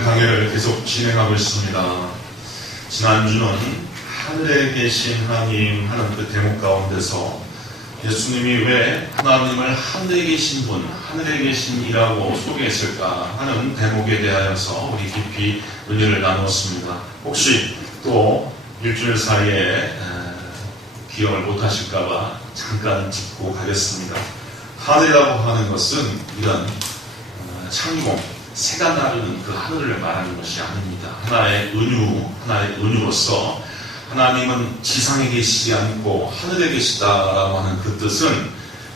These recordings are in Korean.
강해를 계속 진행하고 있습니다. 지난주는 하늘에 계신 하나님 하는 그 대목 가운데서 예수님이 왜 하나님을 하늘에 계신 분, 하늘에 계신 이라고 소개했을까 하는 대목에 대하여서 우리 깊이 은혜를 나누었습니다. 혹시 또 일주일 사이에 기억을 못하실까봐 잠깐 짚고 가겠습니다. 하늘이라고 하는 것은 이런 창공, 새가 나르는 그 하늘을 말하는 것이 아닙니다. 하나의 은유로서 하나님은 지상에 계시지 않고 하늘에 계시다라고 하는 그 뜻은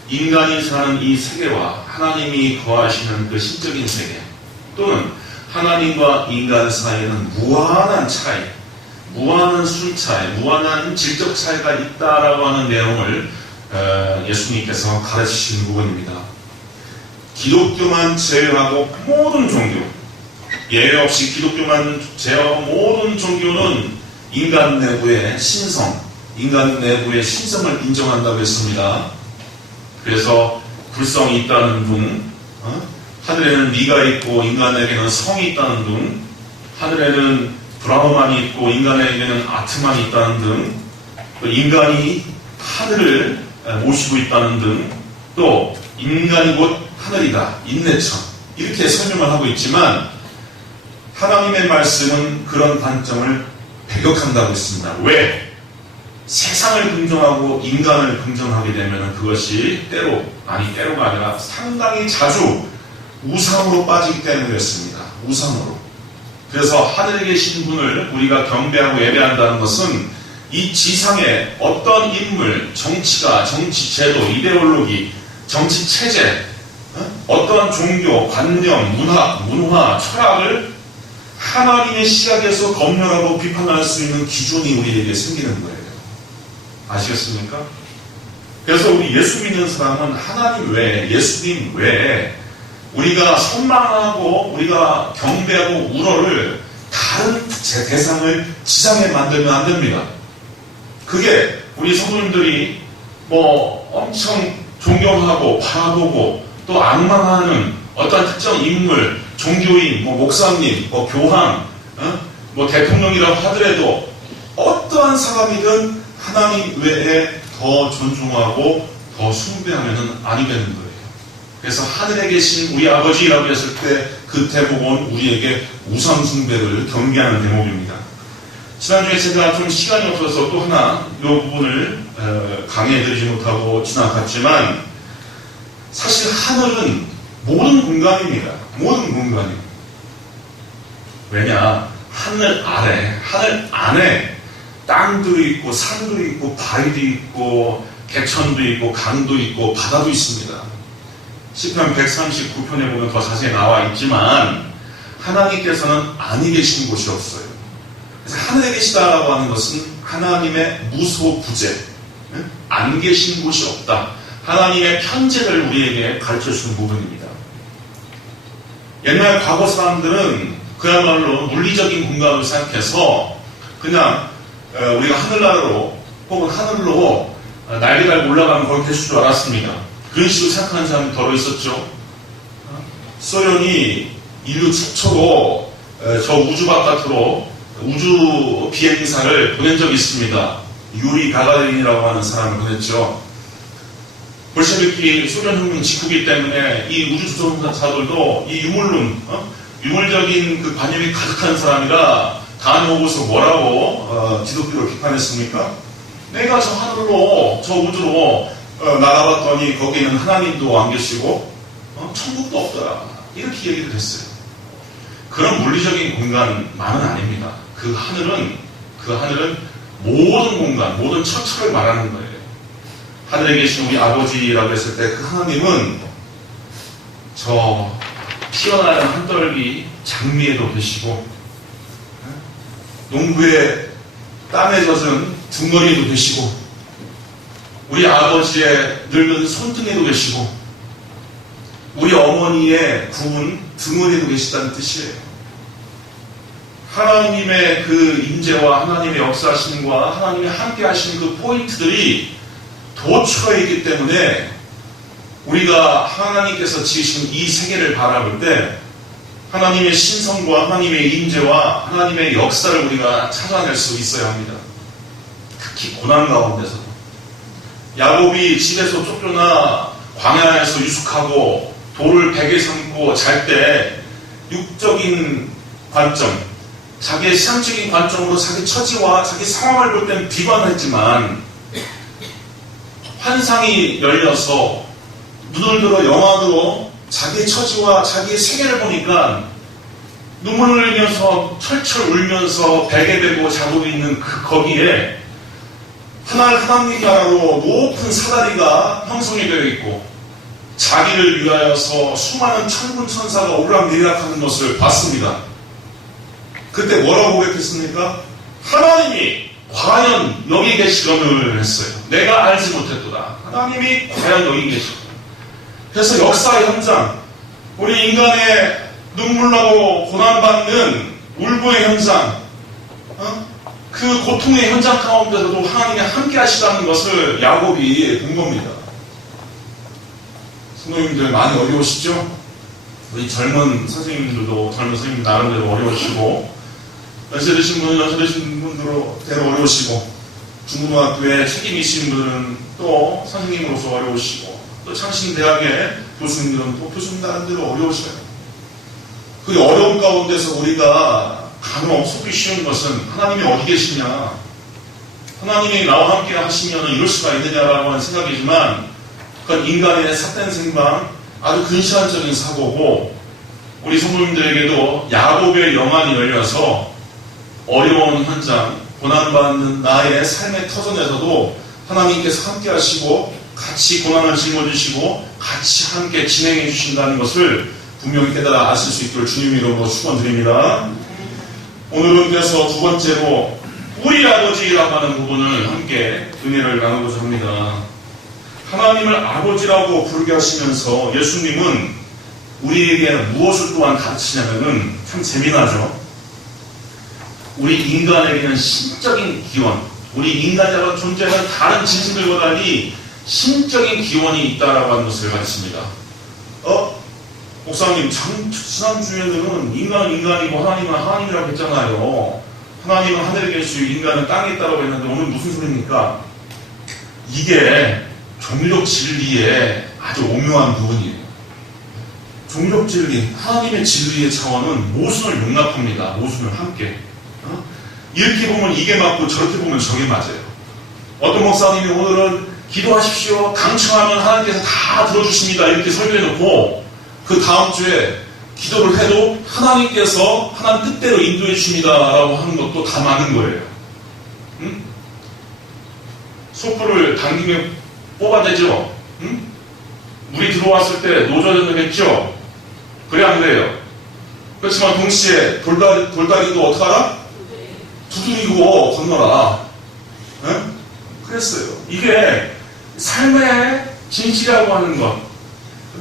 인간이 사는 이 세계와 하나님이 거하시는 그 신적인 세계 또는 하나님과 인간 사이에는 무한한 차이, 무한한 순차이, 무한한 질적 차이가 있다라고 하는 내용을 예수님께서 가르치신 부분입니다. 기독교만 제외하고 모든 종교, 예외 없이 기독교만 제외하고 모든 종교는 인간 내부의 신성, 인간 내부의 신성을 인정한다고 했습니다. 그래서 불성이 있다는 둥, 하늘에는 미가 있고 인간에게는 성이 있다는 둥, 하늘에는 브라흐만이 있고 인간에게는 아트만이 있다는 등, 또 인간이 하늘을 모시고 있다는 등, 또 인간이 곧 하늘이다, 인내천, 이렇게 설명을 하고 있지만 하나님의 말씀은 그런 관점을 배격한다고 했습니다. 왜? 세상을 긍정하고 인간을 긍정하게 되면 그것이 때로가 아니라 상당히 자주 우상으로 빠지기 때문이었습니다. 우상으로. 그래서 하늘에 계신 분을 우리가 경배하고 예배한다는 것은 이 지상의 어떤 인물, 정치가, 정치 제도, 이데올로기, 정치 체제, 어떠한 종교, 관념, 문화, 철학을 하나님의 시각에서 검열하고 비판할 수 있는 기준이 우리에게 생기는 거예요. 아시겠습니까? 그래서 우리 예수 믿는 사람은 하나님 외에, 예수님 외에 우리가 선망하고 우리가 경배하고 우러를 다른 대상을 지상에 만들면 안 됩니다. 그게 우리 성도님들이 엄청 존경하고 바라보고 또 악망하는 어떤 특정 인물, 종교인, 목사님, 교황, 대통령이라고 하더라도 어떠한 사람이든 하나님 외에 더 존중하고 더 숭배하면 아니 되는 거예요. 그래서 하늘에 계신 우리 아버지라고 했을 때 그 대목은 우리에게 우상 숭배를 경계하는 대목입니다. 지난주에 제가 좀 시간이 없어서 또 하나 이 부분을 강의해드리지 못하고 지나갔지만 사실 하늘은 모든 공간입니다. 모든 공간이. 왜냐? 하늘 아래, 하늘 안에 땅도 있고 산도 있고 바위도 있고 개천도 있고 강도 있고 바다도 있습니다. 시편 139편에 보면 더 자세히 나와 있지만 하나님께서는 아니 계신 곳이 없어요. 그래서 하늘에 계시다라고 하는 것은 하나님의 무소부재, 안 계신 곳이 없다. 하나님의 편재를 우리에게 가르쳐주는 부분입니다. 옛날 과거 사람들은 그야말로 물리적인 공간을 생각해서 그냥 우리가 하늘나라로 혹은 하늘로 날개 달고 올라가면 거기 계실 줄 알았습니다. 그런 식으로 생각하는 사람이 더러 있었죠. 소련이 인류 최초로 저 우주 바깥으로 우주 비행사를 보낸 적이 있습니다. 유리 가가린이라고 하는 사람을 보냈죠. 볼셰비키 소련 혁명 직후기 때문에 이 우주조종사들도 이 유물적인 그 관념이 가득한 사람이라 다녀오고서 뭐라고 기독교를 비판했습니까? 내가 저 하늘로, 저 우주로 나가봤더니 거기는 하나님도 안 계시고 천국도 없더라. 이렇게 얘기를 했어요. 그런 물리적인 공간만은 아닙니다. 그 하늘은 모든 공간, 모든 처처를 말하는 거예요. 하늘에 계신 우리 아버지라고 했을 때 그 하나님은 저 피어나는 한떨기 장미에도 계시고 농부의 땀에 젖은 등머리에도 계시고 우리 아버지의 늙은 손등에도 계시고 우리 어머니의 구운 등원에도 계시다는 뜻이에요. 하나님의 그 임재와 하나님의 역사하심과 하나님의 함께 하시는 그 포인트들이 도처에 있기 때문에 우리가 하나님께서 지으신 이 세계를 바라볼 때 하나님의 신성과 하나님의 임재와 하나님의 역사를 우리가 찾아낼 수 있어야 합니다. 특히 고난 가운데서도. 야곱이 집에서 쫓겨나 광야에서 유숙하고 돌을 베개 삼고 잘 때 육적인 관점, 자기의 신앙적인 관점으로 자기 처지와 자기 상황을 볼 때는 비관했지만 환상이 열려서 눈을 들어 영안으로 자기의 처지와 자기의 세계를 보니까 눈물을 흘리면서 철철 울면서 베개 베고 자고 있는 거기에 하나님 나라로 높은 사다리가 형성이 되어 있고 자기를 위하여서 수많은 천군 천사가 오르락내리락하는 것을 봤습니다. 그때 뭐라고 고백했습니까? 하나님이 과연 여기 계시거늘 했어요. 내가 알지 못했도다. 하나님이 과연 여기 계시거늘. 그래서 역사의 현장, 우리 인간의 눈물나고 고난받는 울보의 현장, 그 고통의 현장 가운데서도 하나님이 함께 하시다는 것을 야곱이 본 겁니다. 성도님들 많이 어려우시죠? 우리 젊은 선생님들도 젊은 선생님 나름대로 어려우시고 연세 드신 분은 연세 드신 분들로 대로 어려우시고 중고등학교에 책임이신 분들은 또 선생님으로서 어려우시고 또 창신대학의 교수님들은 또 교수님 나름대로 어려우셔요. 그 어려움 가운데서 우리가 간혹 속기 쉬운 것은 하나님이 어디 계시냐, 하나님이 나와 함께 하시면 이럴 수가 있느냐라고 하는 생각이지만 그건 인간의 삿된 생방, 아주 근시안적인 사고고 우리 성도님들에게도 야곱의 영안이 열려서 어려운 현장, 고난받는 나의 삶의 터전에서도 하나님께서 함께 하시고 같이 고난을 짊어지시고 같이 함께 진행해 주신다는 것을 분명히 깨달아 아실 수 있도록 주님 이름으로 축원드립니다. 오늘은 그래서 두 번째로 우리 아버지라고 하는 부분을 함께 은혜를 나누고자 합니다. 하나님을 아버지라고 부르게 하시면서 예수님은 우리에게 무엇을 또한 가르치냐면은 참 재미나죠. 우리 인간에게는 신적인 기원, 우리 인간이라는 존재는 다른 짐승들과 달리 신적인 기원이 있다라고 하는 것을 가르칩니다. 목사님, 지난주에는 인간은 인간이고 하나님은 하나님이라고 했잖아요. 하나님은 하늘에 계시고 인간은 땅에 있다고 했는데 오늘 무슨 소리입니까? 이게 종교적 진리의 아주 오묘한 부분이에요. 종교적 진리, 하나님의 진리의 차원은 모순을 용납합니다. 모순을 함께. 이렇게 보면 이게 맞고 저렇게 보면 저게 맞아요. 어떤 목사님이 오늘은 기도하십시오, 강청하면 하나님께서 다 들어주십니다, 이렇게 설교해놓고 그 다음 주에 기도를 해도 하나님께서 하나님 뜻대로 인도해 주십니다라고 하는 것도 다 맞는 거예요. 응? 소포를 당김에 뽑아내죠. 응? 물이 들어왔을 때 노져졌겠죠. 그래 안 그래요? 그렇지만 동시에 돌다리도 어떡하라? 두드리고 건너라. 응? 그랬어요. 이게 삶의 진실이라고 하는 것,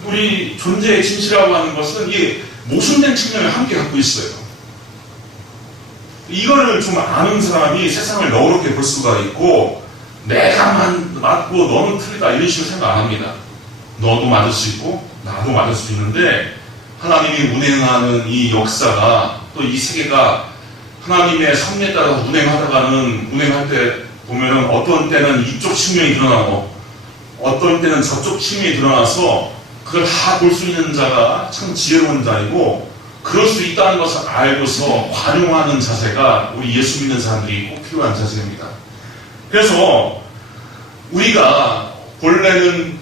우리 존재의 진실이라고 하는 것은 이게 모순된 측면을 함께 갖고 있어요. 이거를 좀 아는 사람이 세상을 너그럽게 볼 수가 있고, 내가만 맞고 너는 틀리다 이런 식으로 생각 안 합니다. 너도 맞을 수 있고 나도 맞을 수 있는데 하나님이 운행하는 이 역사가, 또 이 세계가 하나님의 섭리에 따라서 운행할 때 보면은 어떤 때는 이쪽 측면이 드러나고 어떤 때는 저쪽 측면이 드러나서 그걸 다 볼 수 있는 자가 참 지혜로운 자이고, 그럴 수 있다는 것을 알고서 활용하는 자세가 우리 예수 믿는 사람들이 꼭 필요한 자세입니다. 그래서 우리가 본래는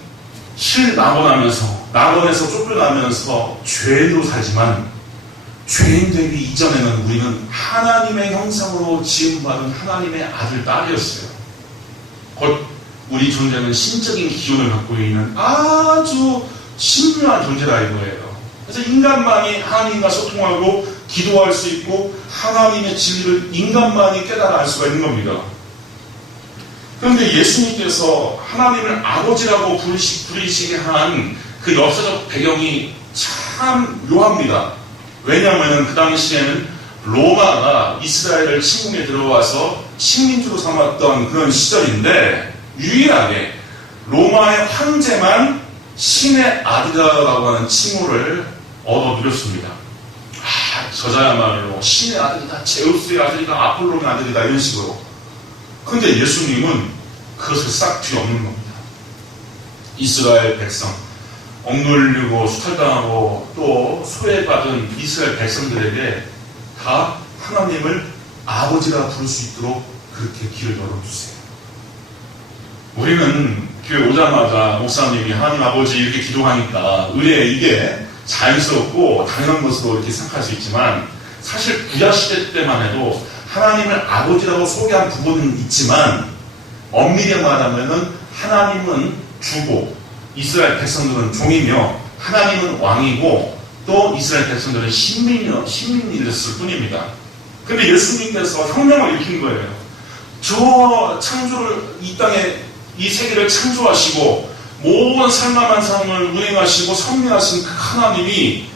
낙원에서 쫓겨나면서 죄인으로 살지만 죄인 되기 이전에는 우리는 하나님의 형상으로 지음받은 하나님의 아들, 딸이었어요. 곧 우리 존재는 신적인 기운을 갖고 있는 아주 신묘한 존재라 이거예요. 그래서 인간만이 하나님과 소통하고 기도할 수 있고 하나님의 진리를 인간만이 깨달아 알 수가 있는 겁니다. 그런데 예수님께서 하나님을 아버지라고 부르시게 한 그 역사적 배경이 참 묘합니다. 왜냐하면 그 당시에는 로마가 이스라엘을 침공에 들어와서 식민지로 삼았던 그런 시절인데, 유일하게 로마의 황제만 신의 아들이라고 하는 칭호를 얻어 누렸습니다. 저자야말로 신의 아들이다, 제우스의 아들이다, 아폴로의 아들이다, 이런 식으로. 근데 예수님은 그것을 싹 뒤엎는 겁니다. 이스라엘 백성, 억눌리고 수탈당하고 또 소외받은 이스라엘 백성들에게 다 하나님을 아버지라 부를 수 있도록 그렇게 길을 열어주세요. 우리는 교회 오자마자 목사님이 하나님 아버지 이렇게 기도하니까 의뢰 이게 자연스럽고 당연한 것으로 이렇게 생각할 수 있지만, 사실 구약시대 때만 해도 하나님을 아버지라고 소개한 부분은 있지만, 엄밀히 말하면은 하나님은 주고 이스라엘 백성들은 종이며 하나님은 왕이고 또 이스라엘 백성들은 신민이었을 뿐입니다. 근데 예수님께서 혁명을 일으킨 거예요. 저 창조를, 이 땅에 이 세계를 창조하시고 모든 살만한 삶을 운행하시고 섭리하신 그 하나님이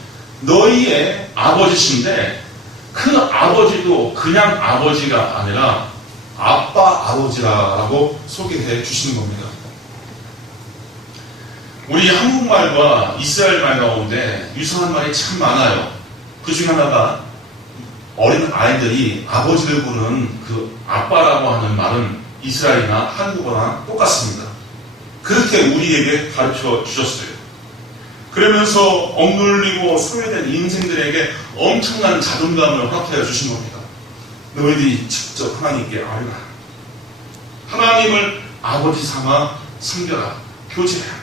너희의 아버지신데, 그 아버지도 그냥 아버지가 아니라 아빠 아버지라고 소개해 주시는 겁니다. 우리 한국말과 이스라엘 말 가운데 유사한 말이 참 많아요. 그 중에 하나가 어린 아이들이 아버지를 부르는 그 아빠라고 하는 말은 이스라엘이나 한국어나 똑같습니다. 그렇게 우리에게 가르쳐 주셨어요. 그러면서 억눌리고 소외된 인생들에게 엄청난 자존감을 허락해 주신 겁니다. 너희들이 직접 하나님께 알라. 하나님을 아버지 삼아 섬겨라. 교제해라.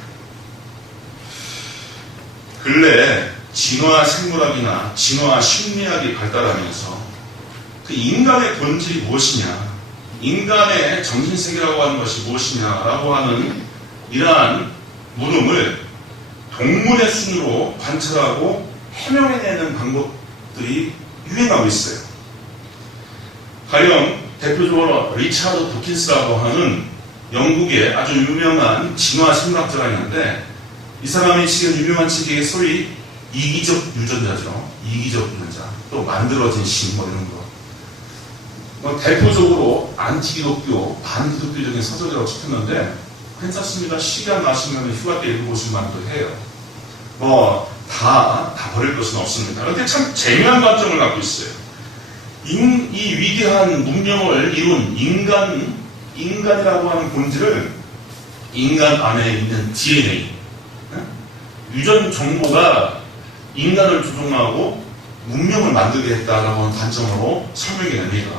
근래 진화 생물학이나 진화 심리학이 발달하면서 그 인간의 본질이 무엇이냐, 인간의 정신세계라고 하는 것이 무엇이냐라고 하는 이러한 물음을 동물의 순으로 관찰하고 해명해내는 방법들이 유행하고 있어요. 가령 대표적으로 리차드 도킨스라고 하는 영국의 아주 유명한 진화 생물학자가 있는데, 이 사람이 지금 유명한 책이 소위 이기적 유전자죠. 이기적 유전자. 또 만들어진 신, 뭐 이런 거. 대표적으로 안티기독교, 반기독교적인 서적이라고 찍혔는데, 괜찮습니다. 시간 나시면 휴가 때 읽어보실 만도 해요. 다 버릴 것은 없습니다. 그런데 참 재미난 관점을 갖고 있어요. 이 위대한 문명을 이룬 인간이라고 하는 본질을 인간 안에 있는 DNA, 유전 정보가 인간을 조종하고 문명을 만들게 했다라고 하는 관점으로 설명이 됩니다.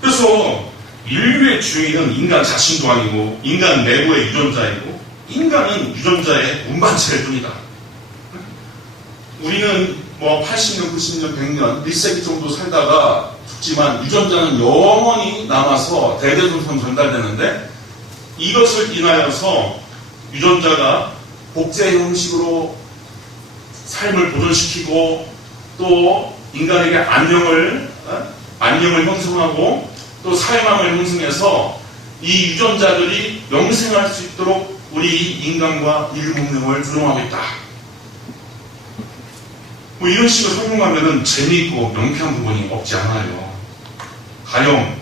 그래서 인류의 주인은 인간 자신도 아니고 인간 내부의 유전자이고, 인간은 유전자의 운반체일 뿐이다. 우리는 80년, 90년, 100년, 1세기 정도 살다가 죽지만 유전자는 영원히 남아서 대대손손 전달되는데, 이것을 인하여서 유전자가 복제 형식으로 삶을 보존시키고 또 인간에게 안녕을 형성하고 또 사회망을 형성해서 이 유전자들이 영생할 수 있도록 우리 인간과 인류 문명을 조종하고 있다. 이런 식으로 설명하면은 재미있고 명쾌한 부분이 없지 않아요. 가령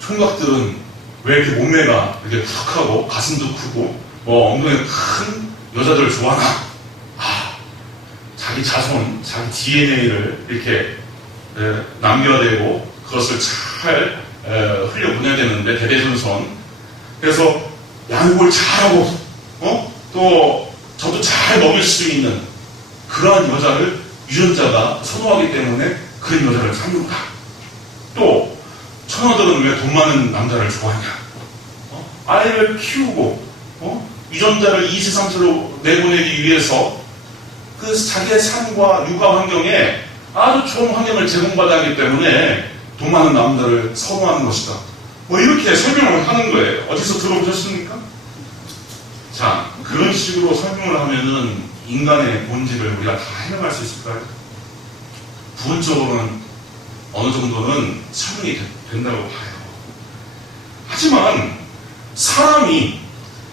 총각들은 왜 이렇게 몸매가 이렇게 푹하고 가슴도 크고 엉덩이가 큰 여자들을 좋아하나? 자기 자손, 자기 DNA를 이렇게 남겨내고 그것을 잘 흘려보내야 되는데, 대대손손. 그래서 양육을 잘하고 또 저도 잘 먹일 수 있는 그러한 여자를 유전자가 선호하기 때문에 그런 여자를 삼는다. 또 처녀들은 왜 돈 많은 남자를 좋아하냐? 아이를 키우고 유전자를 이 세상으로 내보내기 위해서 그 자기의 삶과 육아 환경에 아주 좋은 환경을 제공받아야 하기 때문에 돈 많은 남자를 선호하는 것이다. 이렇게 설명을 하는 거예요. 어디서 들어보셨습니까? 자, 그런 식으로 설명을 하면은 인간의 본질을 우리가 다 해명할 수 있을까요? 부분적으로는 어느 정도는 설명이 된다고 봐요. 하지만 사람이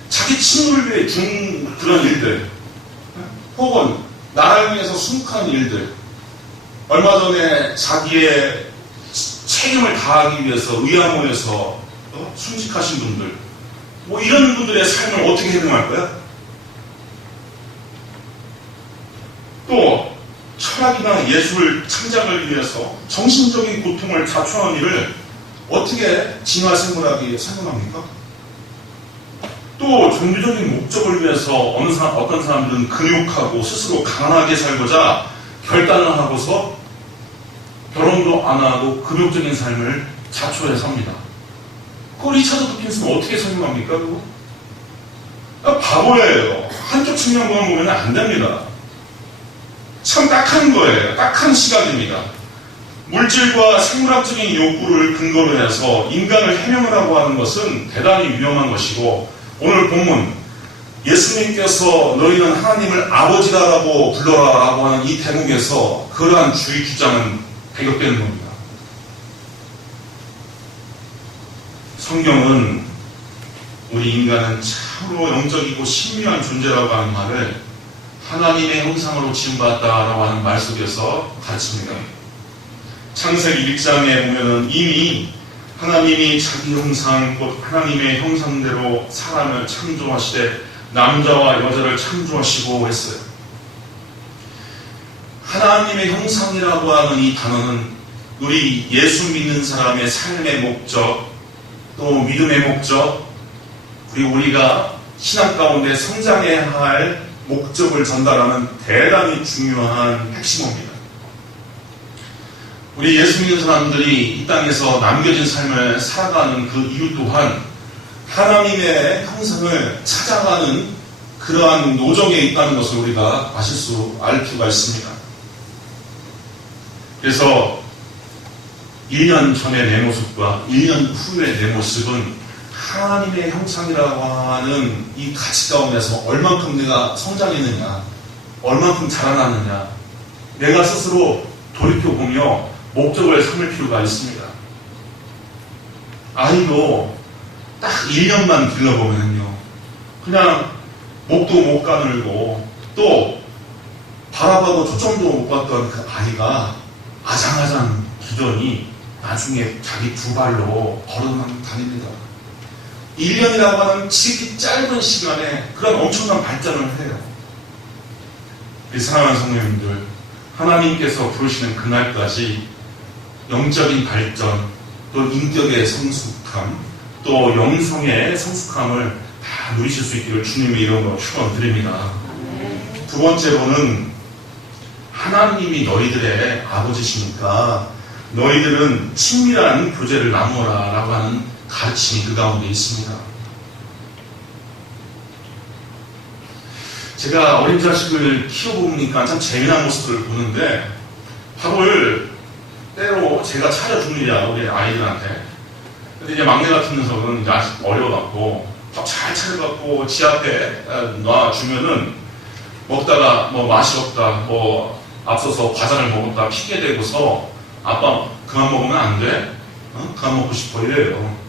자기 친구를 위해 준 그런 일들, 혹은 나를 위해서 순국하는 일들, 얼마 전에 자기의 책임을 다하기 위해서 의암호에서 순직하신 분들, 이런 분들의 삶을 어떻게 해명할 거야? 또 철학이나 예술 창작을 위해서 정신적인 고통을 자초하는 일을 어떻게 진화생물학이 설명합니까? 또 종교적인 목적을 위해서 어떤 사람들은 근육하고 스스로 강하게 살고자 결단을 하고서 결혼도 안 하고 근육적인 삶을 자초해 삽니다. 그걸 리차드 도킨스는 어떻게 설명합니까? 그거? 바보예요. 한쪽 측면만 보면 안 됩니다. 참 딱한 거예요. 딱한 시각입니다. 물질과 생물학적인 욕구를 근거로 해서 인간을 해명하라고 하는 것은 대단히 위험한 것이고, 오늘 본문 예수님께서 너희는 하나님을 아버지라고 불러라라고 하는 이 대목에서 그러한 주의 주장은 배격되는 겁니다. 성경은 우리 인간은 참으로 영적이고 신묘한 존재라고 하는 말을 하나님의 형상으로 지음받았다라고 하는 말 속에서 가르칩니다. 창세기 1장에 보면은 이미 하나님이 자기 형상, 곧 하나님의 형상대로 사람을 창조하시되 남자와 여자를 창조하시고 했어요. 하나님의 형상이라고 하는 이 단어는 우리 예수 믿는 사람의 삶의 목적, 또 믿음의 목적, 그리고 우리가 신앙 가운데 성장해야 할 목적을 전달하는 대단히 중요한 핵심어입니다. 우리 예수 믿는 사람들이 이 땅에서 남겨진 삶을 살아가는 그 이유 또한 하나님의 형상을 찾아가는 그러한 노정에 있다는 것을 우리가 알 필요가 있습니다. 그래서 1년 전의 내 모습과 1년 후의 내 모습은 하나님의 형상이라고 하는 이 가치 가운데서 얼만큼 내가 성장했느냐, 얼만큼 자라났느냐, 내가 스스로 돌이켜보며 목적을 삼을 필요가 있습니다. 아이도 딱 1년만 길러보면요, 그냥 목도 못 가늘고 또 바라봐도 초점도 못 봤던 그 아이가 아장아장 기더니 나중에 자기 두 발로 걸어 다닙니다. 1년이라고 하는 지극히 짧은 시간에 그런 엄청난 발전을 해요. 우리 사랑하는 성도님들, 하나님께서 부르시는 그날까지 영적인 발전, 또 인격의 성숙함, 또 영성의 성숙함을 다 누리실 수 있기를 주님의 이름으로 축원드립니다. 두 번째로는 하나님이 너희들의 아버지시니까 너희들은 친밀한 교제를 나누어라 라고 하는 가르침이 그 가운데 있습니다. 제가 어린 자식을 키워보니까 참 재미난 모습을 보는데 밥을 때로 제가 차려주는 일이야, 우리 아이들한테. 근데 이제 막내 같은 녀석은 이제 아직 어려갖고 밥 잘 차려갖고 지 앞에 놔주면은 먹다가 뭐 맛이 없다, 뭐 앞서서 과자를 먹었다 핑계 대고서 아빠 그만 먹으면 안 돼? 그만 먹고 싶어 이래요.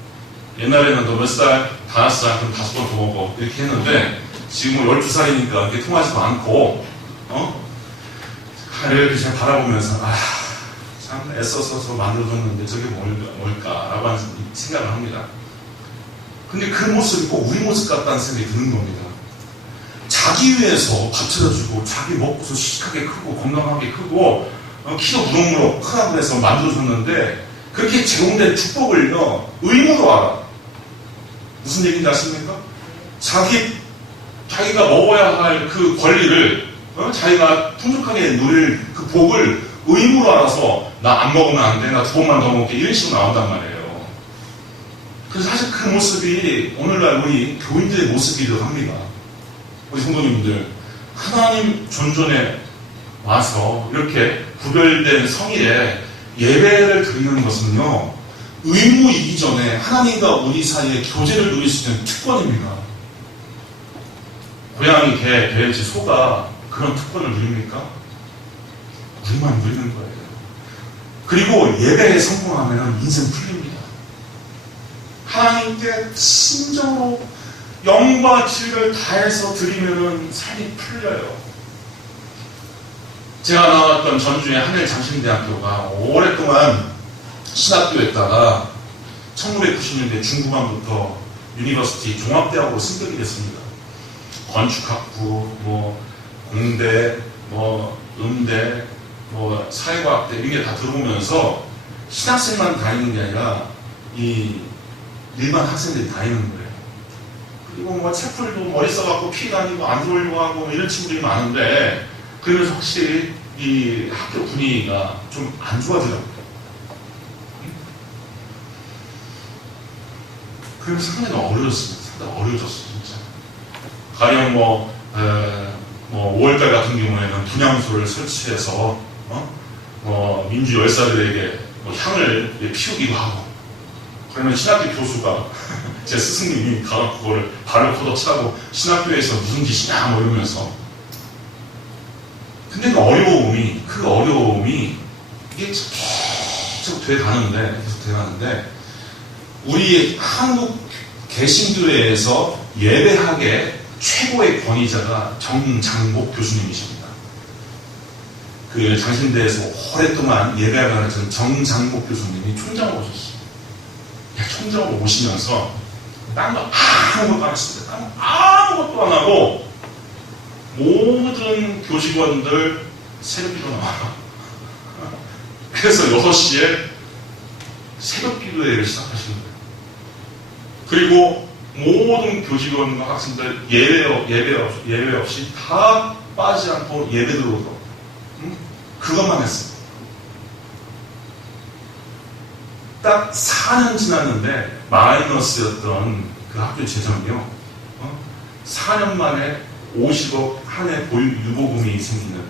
옛날에는 너 몇 살? 5살? 그럼 5번 더 먹어. 이렇게 했는데, 지금 12살이니까 이렇게 통하지도 않고, 이렇게 잘 바라보면서, 참 애써서 만들어줬는데 저게 뭘까라고 하는 생각을 합니다. 근데 그 모습이 꼭 우리 모습 같다는 생각이 드는 겁니다. 자기 위해서 밥 차려주고, 자기 먹고서 씩하게 크고, 건강하게 크고, 키도 무럭무럭 크라고 해서 만들어줬는데, 그렇게 제공된 축복을요, 의무로 알아. 무슨 얘기인지 아십니까? 자기가 먹어야 할 그 권리를, 자기가 풍족하게 누릴 그 복을 의무로 알아서, 나 안 먹으면 안 돼, 나 2번만 더 먹게, 이런 식으로 나온단 말이에요. 그래서 사실 그 모습이 오늘날 우리 교인들의 모습이기도 합니다. 우리 성도님들, 하나님 존전에 와서 이렇게 구별된 성일에 예배를 드리는 것은요, 의무이기 전에 하나님과 우리 사이에 교제를 누릴 수 있는 특권입니다. 고양이, 개, 돼지, 소가 그런 특권을 누립니까? 우리만 누리는 거예요. 그리고 예배에 성공하면 인생 풀립니다. 하나님께 진정으로 영과 질을 다해서 드리면 삶이 풀려요. 제가 나왔던 전주의 한일장신대학교가 오랫동안 신학교에다가 1990년대 중후반부터 유니버시티 종합대학으로 승격이 됐습니다. 건축학부, 공대, 음대, 뭐 사회과학대 이런 게 다 들어오면서 신학생만 다니는 게 아니라 이 일반 학생들이 다니는 거예요. 그리고 뭐 채플도 머리 써갖고 피 다니고 안 들어오려고 하고 이런 친구들이 많은데 그러면서 확실히 이 학교 분위기가 좀 안 좋아지더라고요. 그래서 상당히 어려웠습니다. 상당히 어려워졌어요, 진짜. 가령 뭐 5월달 같은 경우에는 분향소를 설치해서 민주 열사들에게 뭐 향을 피우기도 하고, 그러면 신학교 교수가 제 스승님이 가서 그거를 발을 걷어차고 신학교에서 무슨 짓이냐 뭐 이러면서. 근데 그 어려움이 이게 계속 돼가는데 우리 한국 개신교회에서 예배학의 최고의 권위자가 정장복 교수님이십니다. 그 장신대에서 오랫동안 예배학을 하셨던 정장복 교수님이 총장으로 오셨어요. 총장으로 오시면서 딴 거 아무것도 안 했습니다. 아무것도 안 하고 모든 교직원들 새벽기도 나와요. 그래서 6시에 새벽기도회를 시작하시는 거예요. 그리고 모든 교직원과 학생들 예배 없이 다 빠지지 않고 예배 들어오도록 그것만 했어요. 딱 4년 지났는데 마이너스였던 그 학교 재정이요. 4년 만에 50억 한 해 보유 유보금이 생기는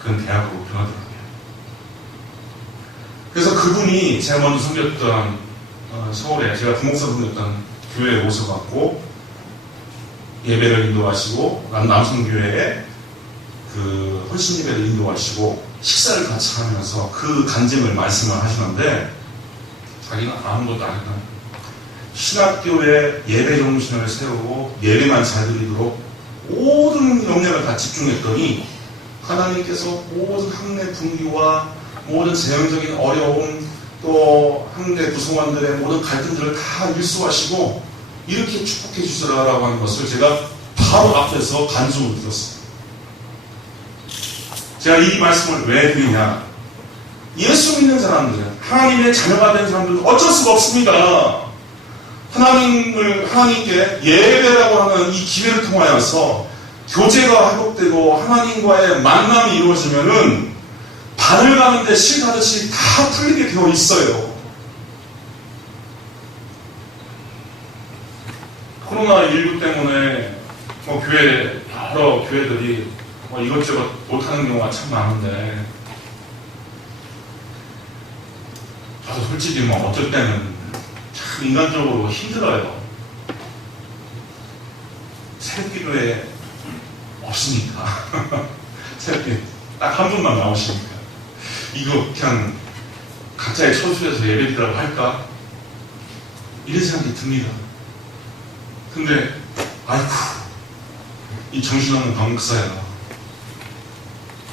그런 대학으로 변하더라고요. 그래서 그분이 제가 먼저 섬겼던 서울에 제가 부목사 섬겼던 교회에 오셔갖고 예배를 인도하시고 남성교회에 그 헌신 예배를 인도하시고 식사를 같이 하면서 그 간증을 말씀을 하시는데 자기는 아무것도 안 했다. 신학교에 예배 정신을 세우고 예배만 잘 드리도록 모든 역량을 다 집중했더니 하나님께서 모든 학내 분위기와 모든 재정적인 어려움 또 학내 구성원들의 모든 갈등들을 다 일소하시고 이렇게 축복해 주시라라고 하는 것을 제가 바로 앞에서 간증을 드렸어요. 제가 이 말씀을 왜 드리냐? 예수 믿는 사람들은 하나님의 자녀가 된 사람들은 어쩔 수가 없습니다. 하나님께 예배라고 하는 이 기회를 통하여서 교제가 회복되고 하나님과의 만남이 이루어지면은 바늘 가는데 실 가듯이 다 풀리게 되어 있어요. 코로나19 때문에 여러 교회들이 이것저것 못하는 경우가 참 많은데 저도 솔직히 어쩔 때는 참 인간적으로 힘들어요. 새벽기도에 없으니까 새벽기도 딱 한 분만 나오시니까 이거 그냥 각자의 처소에서 예배드리라고 할까? 이런 생각이 듭니다. 근데 아이고 이 정신없는 강목사야.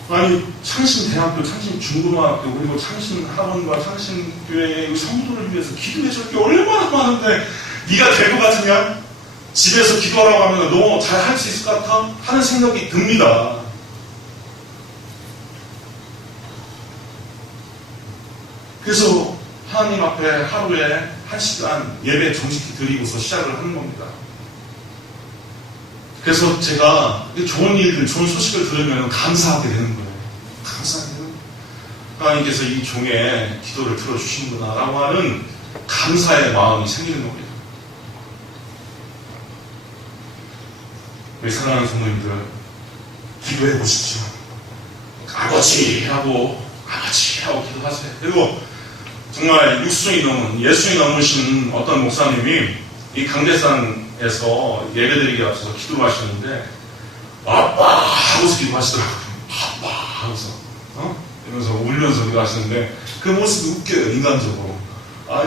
아니 창신대학교, 창신중고등학교 그리고 창신학원과 창신교회의 성도를 위해서 기도해 줄 게 얼마나 많은데 네가 될 것 같으냐? 집에서 기도하라고 하면 너 잘 할 수 있을 것 같아? 하는 생각이 듭니다. 그래서 하나님 앞에 하루에 1시간 예배 정식히 드리고서 시작을 하는 겁니다. 그래서 제가 좋은 일들, 좋은 소식을 들으면 감사하게 되는 거예요. 감사하게 되는 거예요. 하나님께서 이 종의 기도를 들어주시는구나 라고 하는 감사의 마음이 생기는 겁니다. 우리 사랑하는 성도님들 기도해 보십시오. 아버지 하고 기도하세요. 그리고 정말 예수이 넘으신 어떤 목사님이 이 강대산에서 예배드리기 앞서서 기도를 하시는데 아빠 하고서 기도하시더라고요. 아빠 하고서 이러면서 울면서 기도하시는데 그 모습이 웃겨요. 인간적으로.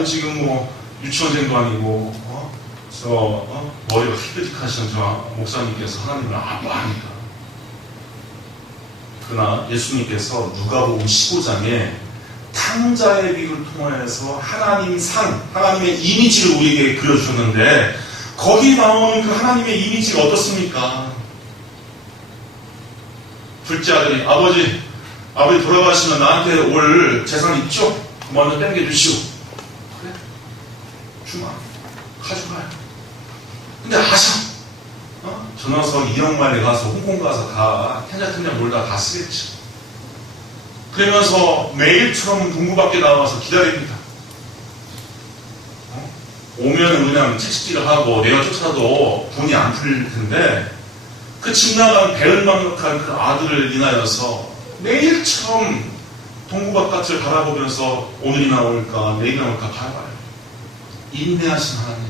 지금 유치원생도 아니고 머리가 희끗희끗하시는 저 목사님께서 하나님을 아빠하니까. 그러나 예수님께서 누가복음 15장에 탕자의 비유를 통해서 하나님의 이미지를 우리에게 그려주셨는데 거기 나오는 그 하나님의 이미지가 어떻습니까? 둘째 아들이 아버지 돌아가시면 나한테 올 재산 있죠? 먼저 땡겨주시오. 그래? 주마. 가져가요. 근데 아셔. 저 녀석 2년 만에 가서 홍콩 가서 다 텐자텐자 놀다 다 쓰겠지. 그러면서 매일처럼 동구 밖에 나와서 기다립니다. 오면 그냥 채찍질을 하고 내가 쫓아도 분이 안 풀릴 텐데 그 집 나간 배은망덕한 그 아들을 인하여서 매일처럼 동구 바깥을 바라보면서 오늘이 나올까 내일이 나올까 바라봐요. 인내하신 하나님,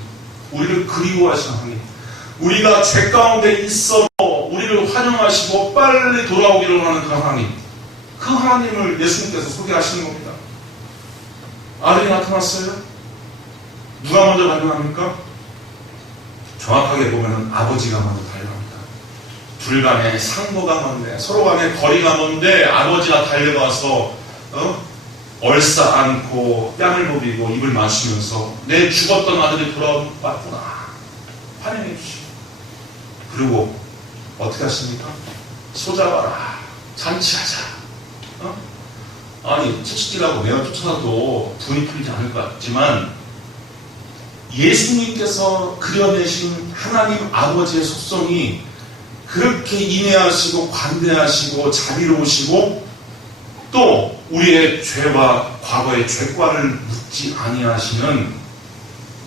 우리를 그리워하신 하나님, 우리가 죄 가운데 있어도 우리를 환영하시고 빨리 돌아오기를 하는 그 하나님, 그 하나님을 예수님께서 소개하시는 겁니다. 아들이 나타났어요. 누가 먼저 발견합니까? 정확하게 보면 아버지가 먼저 발견합니다. 둘 간에 상보가 먼데, 서로 간에 거리가 먼데 아버지가 달려가서 얼싸 안고 뺨을 보비고 입을 마시면서 내 죽었던 아들이 돌아왔구나 환영해 주시고, 그리고 어떻게 하십니까? 소잡아라, 잔치하자. 아니 채찍질하고 내가 쫓아도 분이 풀리지 않을 것 같지만 예수님께서 그려내신 하나님 아버지의 속성이 그렇게 인내하시고 관대하시고 자비로우시고 또 우리의 죄와 과거의 죄과를 묻지 아니하시는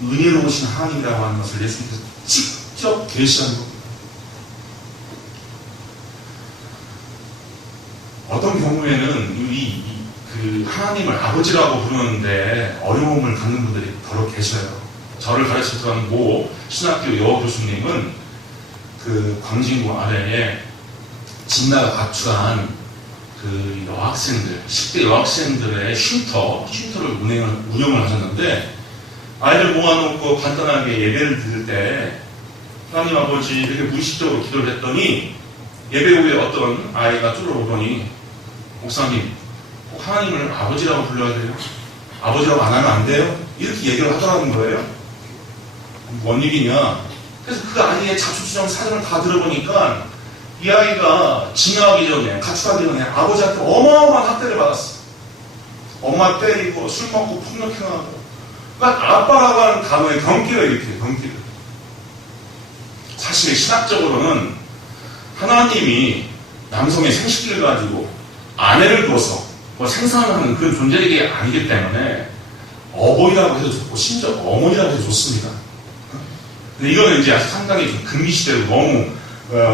은혜로우신 하나님이라고 하는 것을 예수님께서 직접 계시하는 겁니다. 어떤 경우에는 그 하나님을 아버지라고 부르는데 어려움을 갖는 분들이 더러 계셔요. 저를 가르쳤던 모 신학교 여어 교수님은 그 광진구 아래에 진나가 가출한 그 여학생들, 10대 여학생들의 쉼터를 운영을 하셨는데 아이들 모아놓고 간단하게 예배를 드릴 때 하나님 아버지 이렇게 무의식적으로 기도를 했더니 예배 후에 어떤 아이가 뚫어오더니 목사님, 꼭 하나님을 아버지라고 불러야 돼요? 아버지라고 안 하면 안 돼요? 이렇게 얘기를 하더라는 거예요. 뭔 일이냐? 그래서 그 아이의 자초지정 사정을 다 들어보니까 이 아이가 징역하기 전에, 가출하기 전에 아버지한테 어마어마한 학대를 받았어. 엄마 때리고 술 먹고 폭력행하고. 그러니까 아빠라고 하는 단어에 경기를 일으켜요. 경기를. 사실 신학적으로는 하나님이 남성의 생식기를 가지고 아내를 둬서 생산하는 그런 존재이기 아니기 때문에 어버이라고 해도 좋고 심지어 어머니라고 해도 좋습니다. 근데 이거는 이제 상당히 좀 금기시대로 너무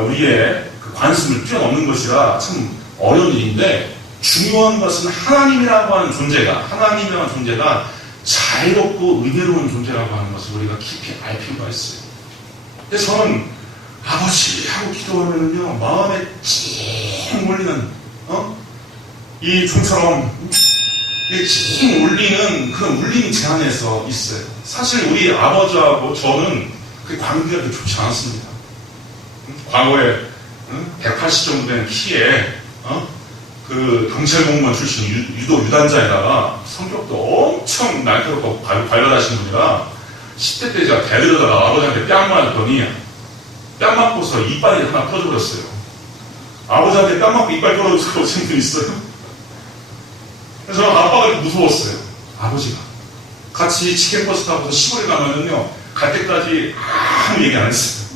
우리의 그 관습을 뛰어넘는 것이라 참 어려운 일인데 중요한 것은 하나님이라고 하는 존재가, 하나님이라고 하는 존재가 자유롭고 은혜로운 존재라고 하는 것을 우리가 깊이 알 필요가 있어요. 근데 저는 아버지 하고 기도하면요 마음에 찡 몰리는 이 종처럼 찡 울리는 그런 울림이 제 안에서 있어요. 사실 우리 아버지하고 저는 그 관계가 그렇게 좋지 않았습니다. 과거에 180 정도 되는 키에 그 경찰 공무원 출신 유도 유단자에다가 성격도 엄청 날카롭고 발랄하신 분이라 10대 때 제가 대들어다가 아버지한테 뺨 맞았더니 뺨 맞고서 이빨이 하나 터져버렸어요. 아버지한테 뺨 맞고 이빨 떨어지고 오신 분 있어요? 그래서 아빠가 무서웠어요. 아버지가 같이 치킨버스 타고서 시골에 가면은요 갈 때까지 아무 얘기 안 했어요.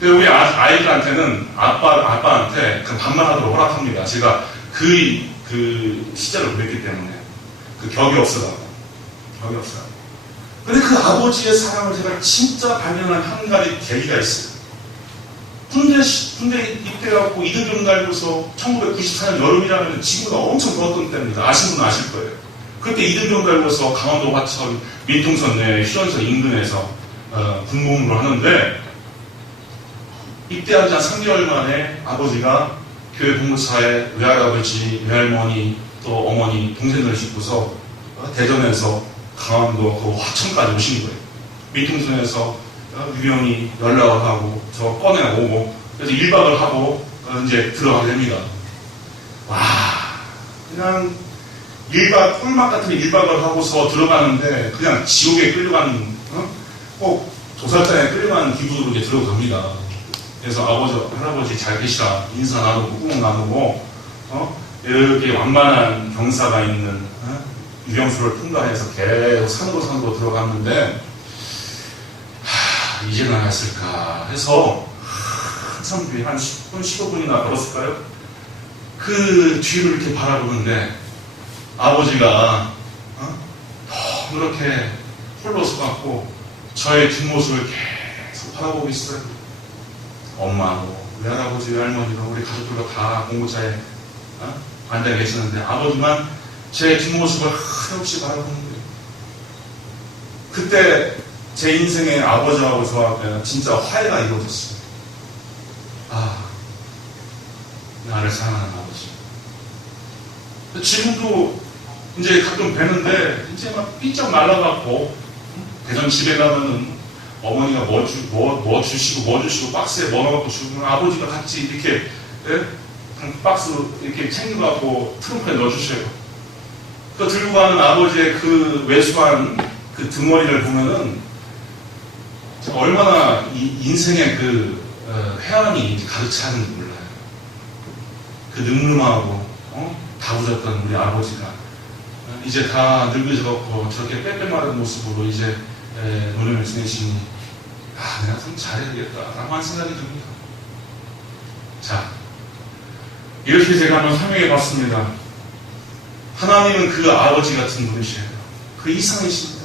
근데 우리 아이들한테는 아빠한테 그 반말하도록 허락합니다. 제가 그 시절을 보냈기 때문에 그 격이 없어가고. 근데 그 아버지의 사랑을 제가 진짜 발견한 한 가지 계기가 있어요. 군대 입대해갖고 이등병 달고서 1994년 여름이라면 지구가 엄청 더웠던 때입니다. 아시는 분은 아실 거예요. 그때 이등병 달고서 강원도 화천 민통선 내 휴전선 인근에서 군복무를 하는데 입대한 지 한 3개월 만에 아버지가 교회 복무차에 외할아버지, 외할머니, 또 어머니, 동생들을 싣고서 대전에서 강원도 그 화천까지 오신 거예요. 민통선에서 유명히 연락을 하고 저 꺼내오고 그래서 1박을 하고 이제 들어가게 됩니다. 와 그냥 1박 꿀맛 같은 1박을 하고서 들어가는데 그냥 지옥에 끌려가는 꼭 도살장에 끌려가는 기분으로 이제 들어갑니다. 그래서 아버지 할아버지 잘 계시라 인사 나누고 꿈 나누고 이렇게 완만한 경사가 있는 유경수를 통과해서 계속 산으로 들어갔는데 이제 나갔을까 해서 한참 뒤에 한 10분, 15분이나 걸었을까요? 그 뒤를 이렇게 바라보는데 아버지가 이렇게 홀로 서갖고 저의 뒷모습을 계속 바라보고 있어요. 엄마하고 외할아버지, 외할머니도 우리 가족들도 다 공부차에 앉아 계시는데 아버지만 제 뒷모습을 한없이 바라보는 거예요. 그때 제 인생의 아버지하고 저하고 진짜 화해가 이루어졌어요. 나를 사랑하는 아버지. 지금도 이제 가끔 뵈는데 이제 막 삐쩍 말라갖고 대전 집에 가면은 어머니가 뭐 주시고 박스에 뭐 넣어갖고 주고 아버지가 같이 이렇게 박스 이렇게 챙겨갖고 트렁크에 넣어주셔요. 그 들고 가는 아버지의 그 왜소한 그 등머리를 보면은 얼마나 이 인생의 그 해안이 가득 차는지 몰라요. 그 늠름하고 다부졌던 우리 아버지가 이제 다 늙으셔갖고 저렇게 빼빼마른 모습으로 이제 노년을 지내시니 내가 좀 잘해야겠다라고 하는 생각이 듭니다. 자, 이렇게 제가 한번 설명해 봤습니다. 하나님은 그 아버지 같은 분이셔요. 그 이상이십니다.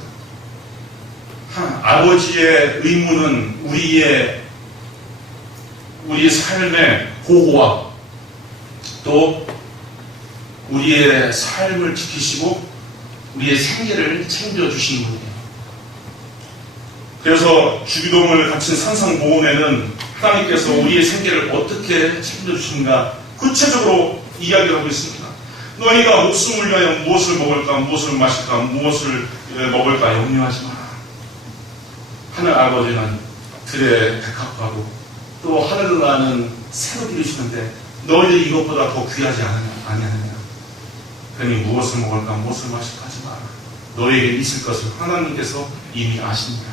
아버지의 의무는 우리의 삶의 보호와 또 우리의 삶을 지키시고 우리의 생계를 챙겨주시는 분이에요. 그래서 주기도문을 갖춘 산상보훈에는 하나님께서 우리의 생계를 어떻게 챙겨주시는가 구체적으로 이야기하고 있습니다. 너희가 목숨을 위하여 무엇을 먹을까, 무엇을 마실까, 무엇을 먹을까 염려하지 마라. 하늘 아버지는 들에 백합하고 또 하늘을 나는 새로 기르시는데 너희들이 이것보다 더 귀하지 아니하느냐. 그러니 무엇을 먹을까, 무엇을 마실까 하지 마라. 너희에게 있을 것을 하나님께서 이미 아십니다.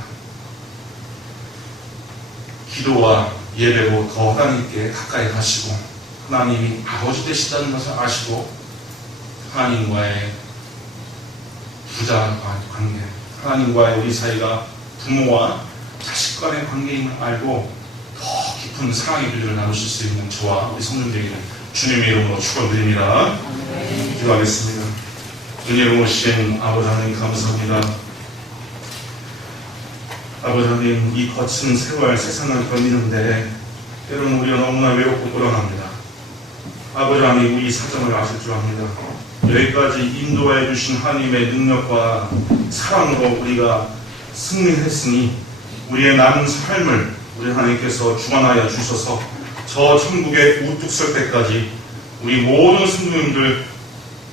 기도와 예배로 더 하나님께 가까이 가시고 하나님이 아버지 되시다는 것을 아시고 하나님과의 부자 관계, 하나님과의 우리 사이가 부모와 자식 간의 관계임을 알고 더 깊은 사랑의 교제를 나누실 수 있는 저와 우리 성도들에게는 주님의 이름으로 축원드립니다. 기도하겠습니다. 은혜로 오신 아버지 하나님 감사합니다. 아버지 하나님, 이 거친 세월 세상을 견디는데 때로는 우리가 너무나 외롭고 불안합니다. 아버지 하나님, 우리 사정을 아실 줄 압니다. 여기까지 인도해 주신 하나님의 능력과 사랑으로 우리가 승리했으니 우리의 남은 삶을 우리 하나님께서 주관하여 주셔서 저 천국에 우뚝 설 때까지 우리 모든 성도님들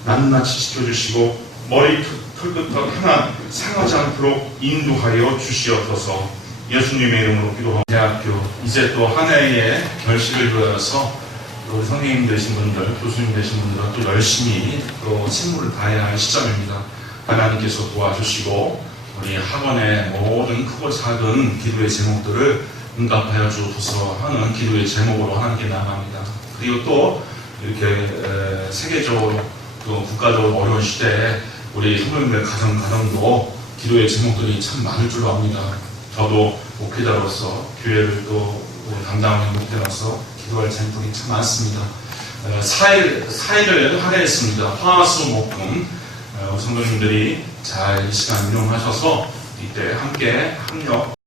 낱낱이 지켜주시고 머리 털끝 하나 상하지 않도록 인도하여 주시옵소서. 예수님의 이름으로 기도하고 대학교 이제 또 한 해의 결실을 위하여서 우리 선생님 되신 분들, 교수님 되신 분들은 또 열심히 또 책무를 다해야 할 시점입니다. 하나님께서 도와주시고 우리 학원의 모든 크고 작은 기도의 제목들을 응답하여 주소서 하는 기도의 제목으로 하나님께 나갑니다. 그리고 또 이렇게 세계적으로 또 국가적으로 어려운 시대에 우리 성도님들 가정도 기도의 제목들이 참 많을 줄로 압니다. 저도 목회자로서 교회를 또 담당하는 목회자로서 기도할 제목들이 참 많습니다. 4일을 할애했습니다. 화수목금 성도님들이 잘 이 시간 이용하셔서 이때 함께 합력